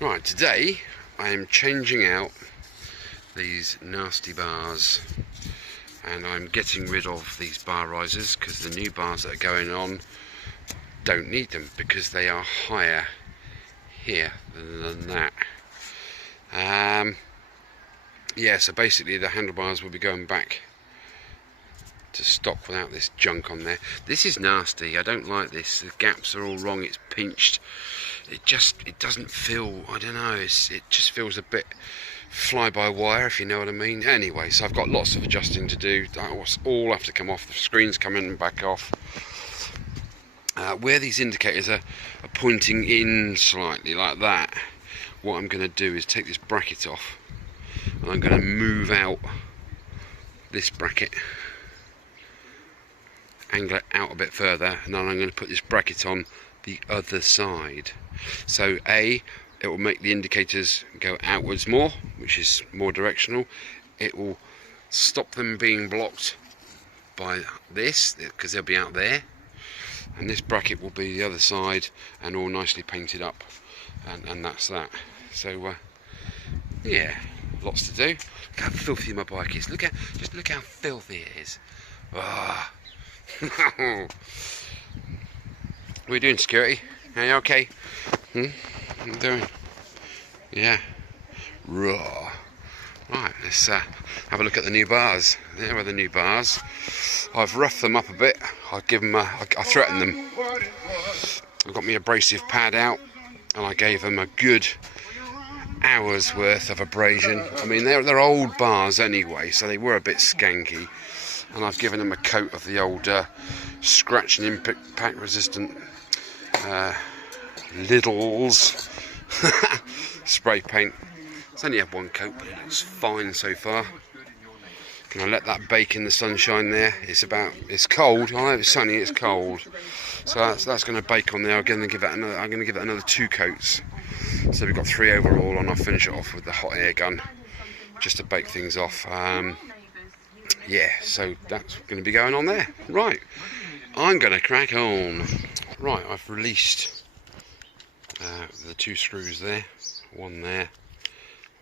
Right, today I am changing out these nasty bars and I'm getting rid of these bar risers because the new bars that are going on don't need them because they are higher here than that. Yeah, so basically the handlebars will be going back to stock without this junk on there. This is nasty. I don't like this. The gaps are all wrong. It's pinched. It doesn't feel, I don't know, it just feels a bit fly-by-wire, if you know what I mean. Anyway, so I've got lots of adjusting to do. That will all have to come off. The screens come in and back off. Where these indicators are pointing in slightly like that, what I'm going to do is take this bracket off and I'm going to move out this bracket, angle it out a bit further, and then I'm going to put this bracket on the other side. So it will make the indicators go outwards more, which is more directional. It will stop them being blocked by this because they'll be out there, and this bracket will be the other side and all nicely painted up, and that's that. So yeah, lots to do. Look how filthy my bike is. Just look how filthy it is. Oh. What are you doing, security? Are you okay? What are you doing? Yeah. Raw. Right, let's have a look at the new bars. There are the new bars. I've roughed them up a bit. I threatened them. I've got my abrasive pad out and I gave them a good hour's worth of abrasion. I mean, they're old bars anyway, so they were a bit skanky. And I've given them a coat of the old scratch and impact resistant Lidl's spray paint. It's only had one coat, but it looks fine so far. Can I let that bake in the sunshine there? It's cold. I know it's sunny, it's cold. So that's going to bake on there. I'm going to give it another 2 coats. So we've got 3 overall, and I'll finish it off with the hot air gun just to bake things off. Yeah, so that's going to be going on there. Right, I'm going to crack on. Right, I've released the 2 screws there. One there,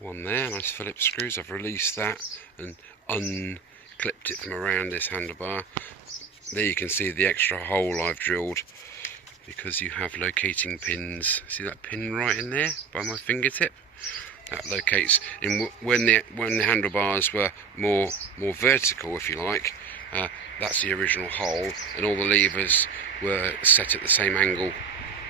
nice Phillips screws. I've released that and unclipped it from around this handlebar. There you can see the extra hole I've drilled because you have locating pins. See that pin right in there by my fingertip? That locates in when the handlebars were more vertical, if you like. That's the original hole, and all the levers were set at the same angle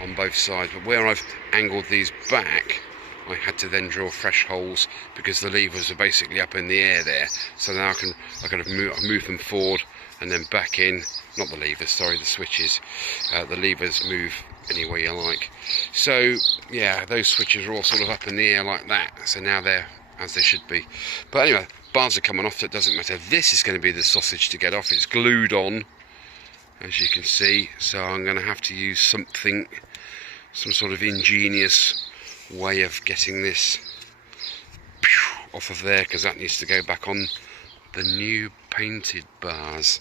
on both sides. But where I've angled these back, I had to then drill fresh holes because the levers are basically up in the air there. So now I can move them forward and then back in. Not the levers, sorry, the switches. The levers move any way you like. So yeah, those switches are all sort of up in the air like that. So now they're as they should be. But anyway, bars are coming off, so it doesn't matter. This is going to be the sausage to get off. It's glued on, as you can see. So I'm going to have to use some sort of ingenious way of getting this off of there, because that needs to go back on the new painted bars.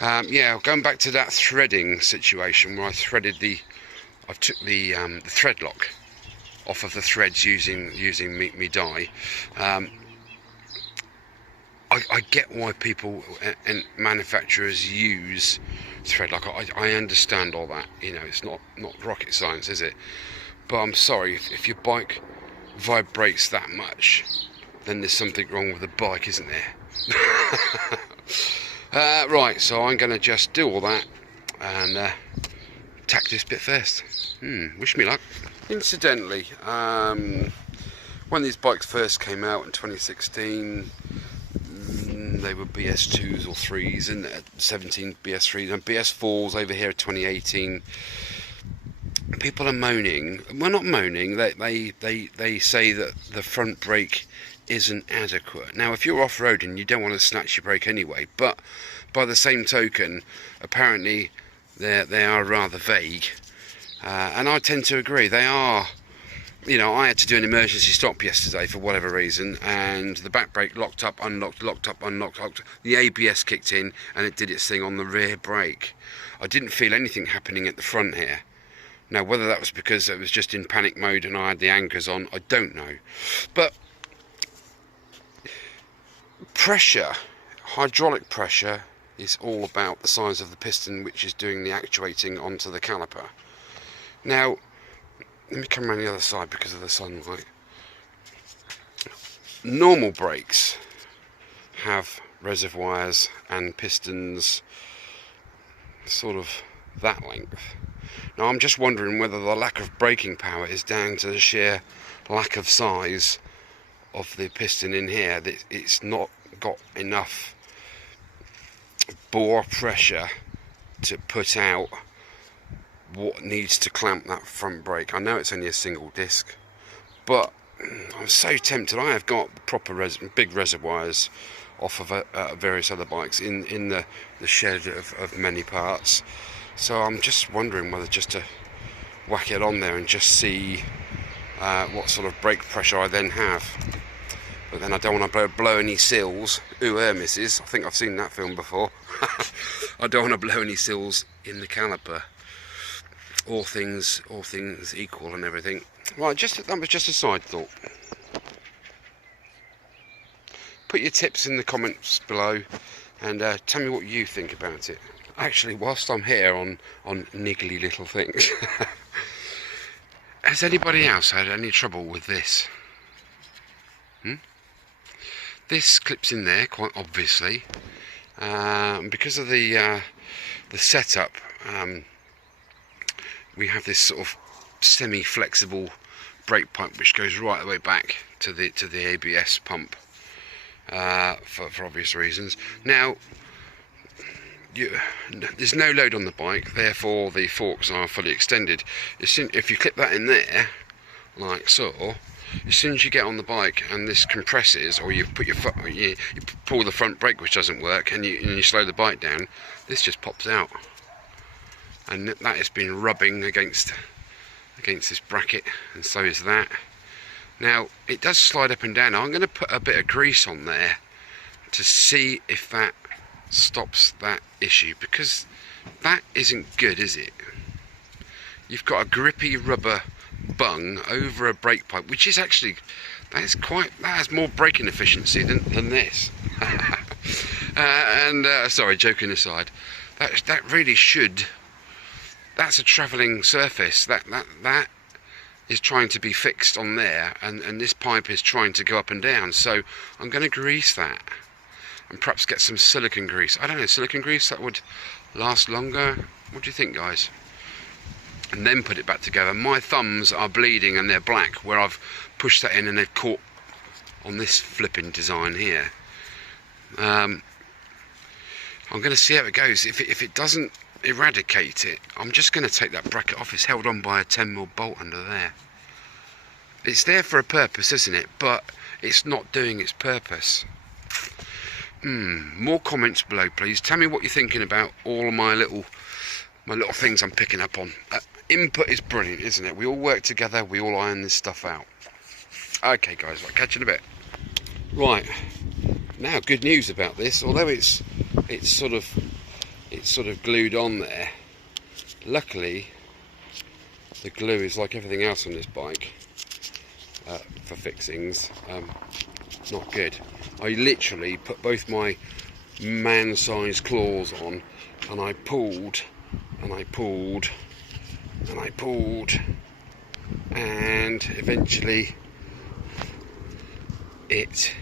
Yeah, going back to that threading situation where I took the thread lock off of the threads using me dye. I get why people and manufacturers use thread lock. I understand all that. You know, it's not rocket science, is it? But I'm sorry, if your bike vibrates that much, then there's something wrong with the bike, isn't there? Right, so I'm going to just do all that and tack this bit first. Wish me luck. Incidentally, when these bikes first came out in 2016, they were BS2s or 3s, and 17 BS3s and BS4s over here 2018. People are moaning. Well, not moaning. They say that the front brake isn't adequate. Now, if you're off-roading, you don't want to snatch your brake anyway. But by the same token, apparently they are rather vague, and I tend to agree. They are. You know, I had to do an emergency stop yesterday for whatever reason, and the back brake locked up, unlocked, locked up, unlocked. The ABS kicked in, and it did its thing on the rear brake. I didn't feel anything happening at the front here. Now, whether that was because it was just in panic mode and I had the anchors on, I don't know. But pressure, hydraulic pressure, is all about the size of the piston which is doing the actuating onto the caliper. Now, let me come around the other side because of the sunlight. Normal brakes have reservoirs and pistons sort of that length. Now I'm just wondering whether the lack of braking power is down to the sheer lack of size of the piston in here, that it's not got enough bore pressure to put out what needs to clamp that front brake. I know it's only a single disc, but I'm so tempted. I have got proper big reservoirs off of various other bikes in the shed of many parts, so I'm just wondering whether just to whack it on there and just see what sort of brake pressure I then have. But then I don't want to blow any seals. Ooh, misses. I think I've seen that film before. I don't want to blow any seals in the caliper. All things equal and everything. Right, that was just a side thought. Put your tips in the comments below and tell me what you think about it. Actually, whilst I'm here on niggly little things, has anybody else had any trouble with this? This clips in there quite obviously, because of the setup. We have this sort of semi-flexible brake pipe which goes right the way back to the ABS pump, for obvious reasons. Now, there's no load on the bike, therefore the forks are fully extended. If you clip that in there, like so, as soon as you get on the bike and this compresses, or you put your foot, you pull the front brake which doesn't work, and you slow the bike down, this just pops out. And that has been rubbing against this bracket, and so is that. Now it does slide up and down. I'm going to put a bit of grease on there to see if that stops that issue, because that isn't good, is it? You've got a grippy rubber bung over a brake pipe, which is actually, that has more braking efficiency than this. Sorry, joking aside, that really should. That's a travelling surface that is trying to be fixed on there, and this pipe is trying to go up and down. So I'm going to grease that, and perhaps get some silicone grease. I don't know, silicone grease that would last longer. What do you think, guys? And then put it back together. My thumbs are bleeding and they're black where I've pushed that in and they've caught on this flipping design here. I'm going to see how it goes. If it doesn't eradicate it, I'm just going to take that bracket off. It's held on by a 10mm bolt under there. It's there for a purpose, isn't it? But it's not doing its purpose. More comments below, please. Tell me what you're thinking about all of my little things I'm picking up on. Input is brilliant, isn't it? We all work together, we all iron this stuff out. Okay guys, I'll catch you in a bit. Right, now good news about this. Although it's sort of glued on there, luckily the glue is like everything else on this bike, for fixings, not good. I literally put both my man-sized claws on, and I pulled and I pulled and I pulled, and eventually it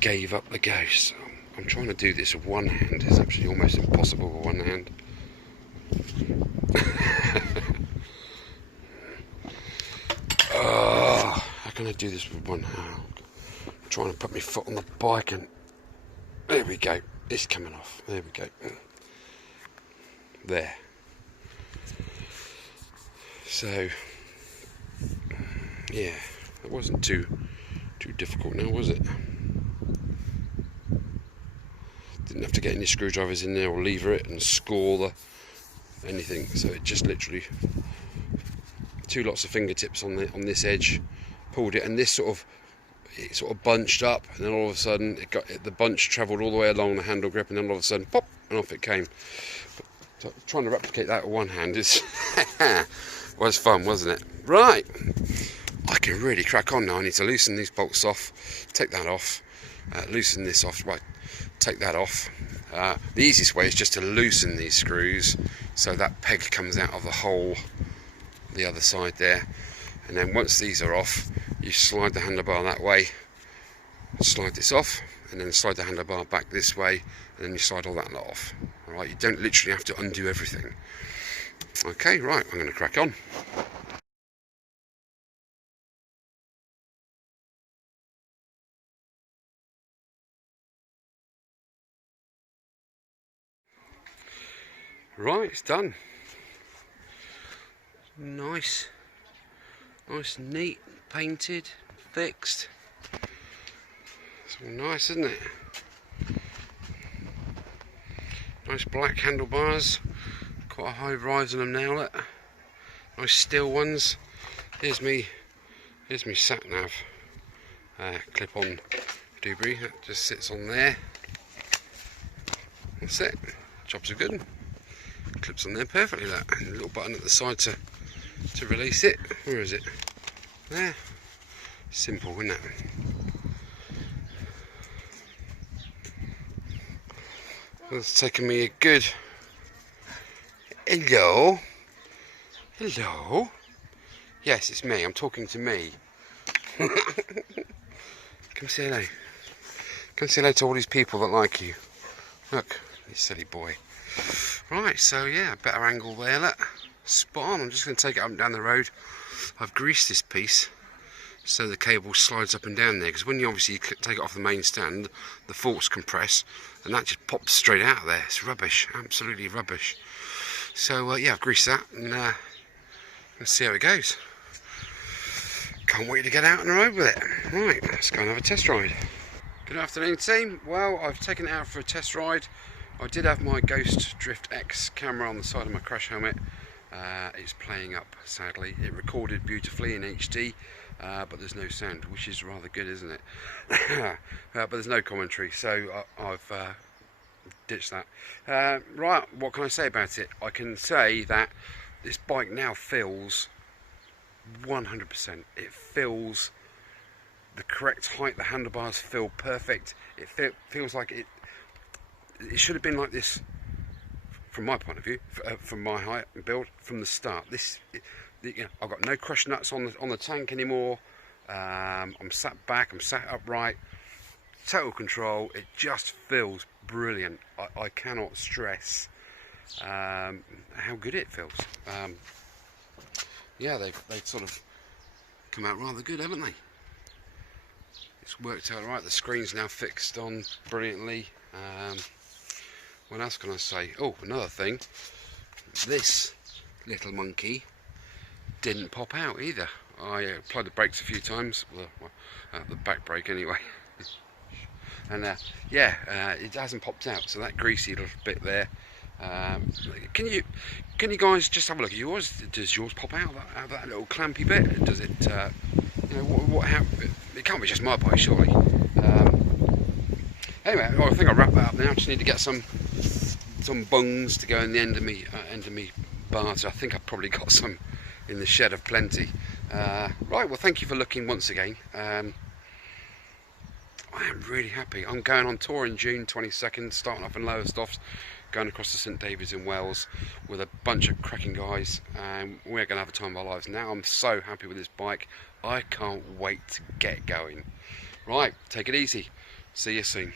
gave up the ghost. I'm trying to do this with one hand. It's actually almost impossible with one hand. How can I do this with one hand? I'm trying to put my foot on the bike, and there we go. It's coming off. There we go. There. So yeah, it wasn't too difficult now, was it? Didn't have to get any screwdrivers in there or lever it and score anything. So it just literally two lots of fingertips on this edge, pulled it, and this sort of bunched up, and then all of a sudden the bunch travelled all the way along the handle grip, and then all of a sudden pop, and off it came. So trying to replicate that with one hand is was fun, wasn't it? Right, I can really crack on now. I need to loosen these bolts off, take that off, loosen this off, right, take that off. The easiest way is just to loosen these screws so that peg comes out of the hole the other side there, and then once these are off, you slide the handlebar that way, slide this off, and then slide the handlebar back this way, and then you slide all that lot off. Alright, you don't literally have to undo everything. Okay, right, I'm going to crack on. Right, it's done. Nice, neat, painted, fixed. It's all nice, isn't it? Nice black handlebars, quite a high rise on them now, look. Nice steel ones. Here's me sat nav clip on doobry, that just sits on there. That's it, jobs are good. Clips on there perfectly, that. And a little button at the side to release it. Where is it? There. Simple, isn't it? It's taken me a good... Hello? Hello? Yes, it's me. I'm talking to me. Come say hello. Come say hello to all these people that like you. Look, you silly boy. Right, so yeah, better angle there, look. Spot on. I'm just going to take it up and down the road. I've greased this piece so the cable slides up and down there, because when you obviously take it off the main stand, the forks compress and that just pops straight out of there. It's rubbish, absolutely rubbish. So yeah, I've greased that, and let's see how it goes. Can't wait to get out on the road with it. Right, let's go and have a test ride. Good afternoon, team. Well, I've taken it out for a test ride. I did have my Ghost Drift X camera on the side of my crash helmet. It's playing up, sadly. It recorded beautifully in HD, but there's no sound, which is rather good, isn't it? But there's no commentary, so I've ditched that. Right, what can I say about it? I can say that this bike now feels 100%. It feels the correct height. The handlebars feel perfect. It feels like it should have been like this, from my point of view, from my height and build from the start. I've got no crush nuts on the tank anymore. I'm sat back, I'm sat upright, total control. It just feels brilliant. I cannot stress how good it feels. Yeah, they've sort of come out rather good, haven't they? It's worked out right. The screen's now fixed on brilliantly. What else can I say? Oh, another thing. This little monkey didn't pop out either. I applied the brakes a few times, the back brake anyway. And yeah, it hasn't popped out. So that greasy little bit there. Can you guys just have a look at yours? Does yours pop out of that little clampy bit? Does it? You know, what happened? It can't be just my bike, surely. Anyway, I think I'll wrap that up now. I just need to get some bungs to go in the end of me bars. I think I've probably got some in the shed of plenty. Right, well, thank you for looking once again. I am really happy. I'm going on tour in June 22nd, starting off in Lowestoft, going across to St David's in Wales with a bunch of cracking guys, and we're going to have a time of our lives. Now I'm so happy with this bike. I can't wait to get going. Right, take it easy. See you soon.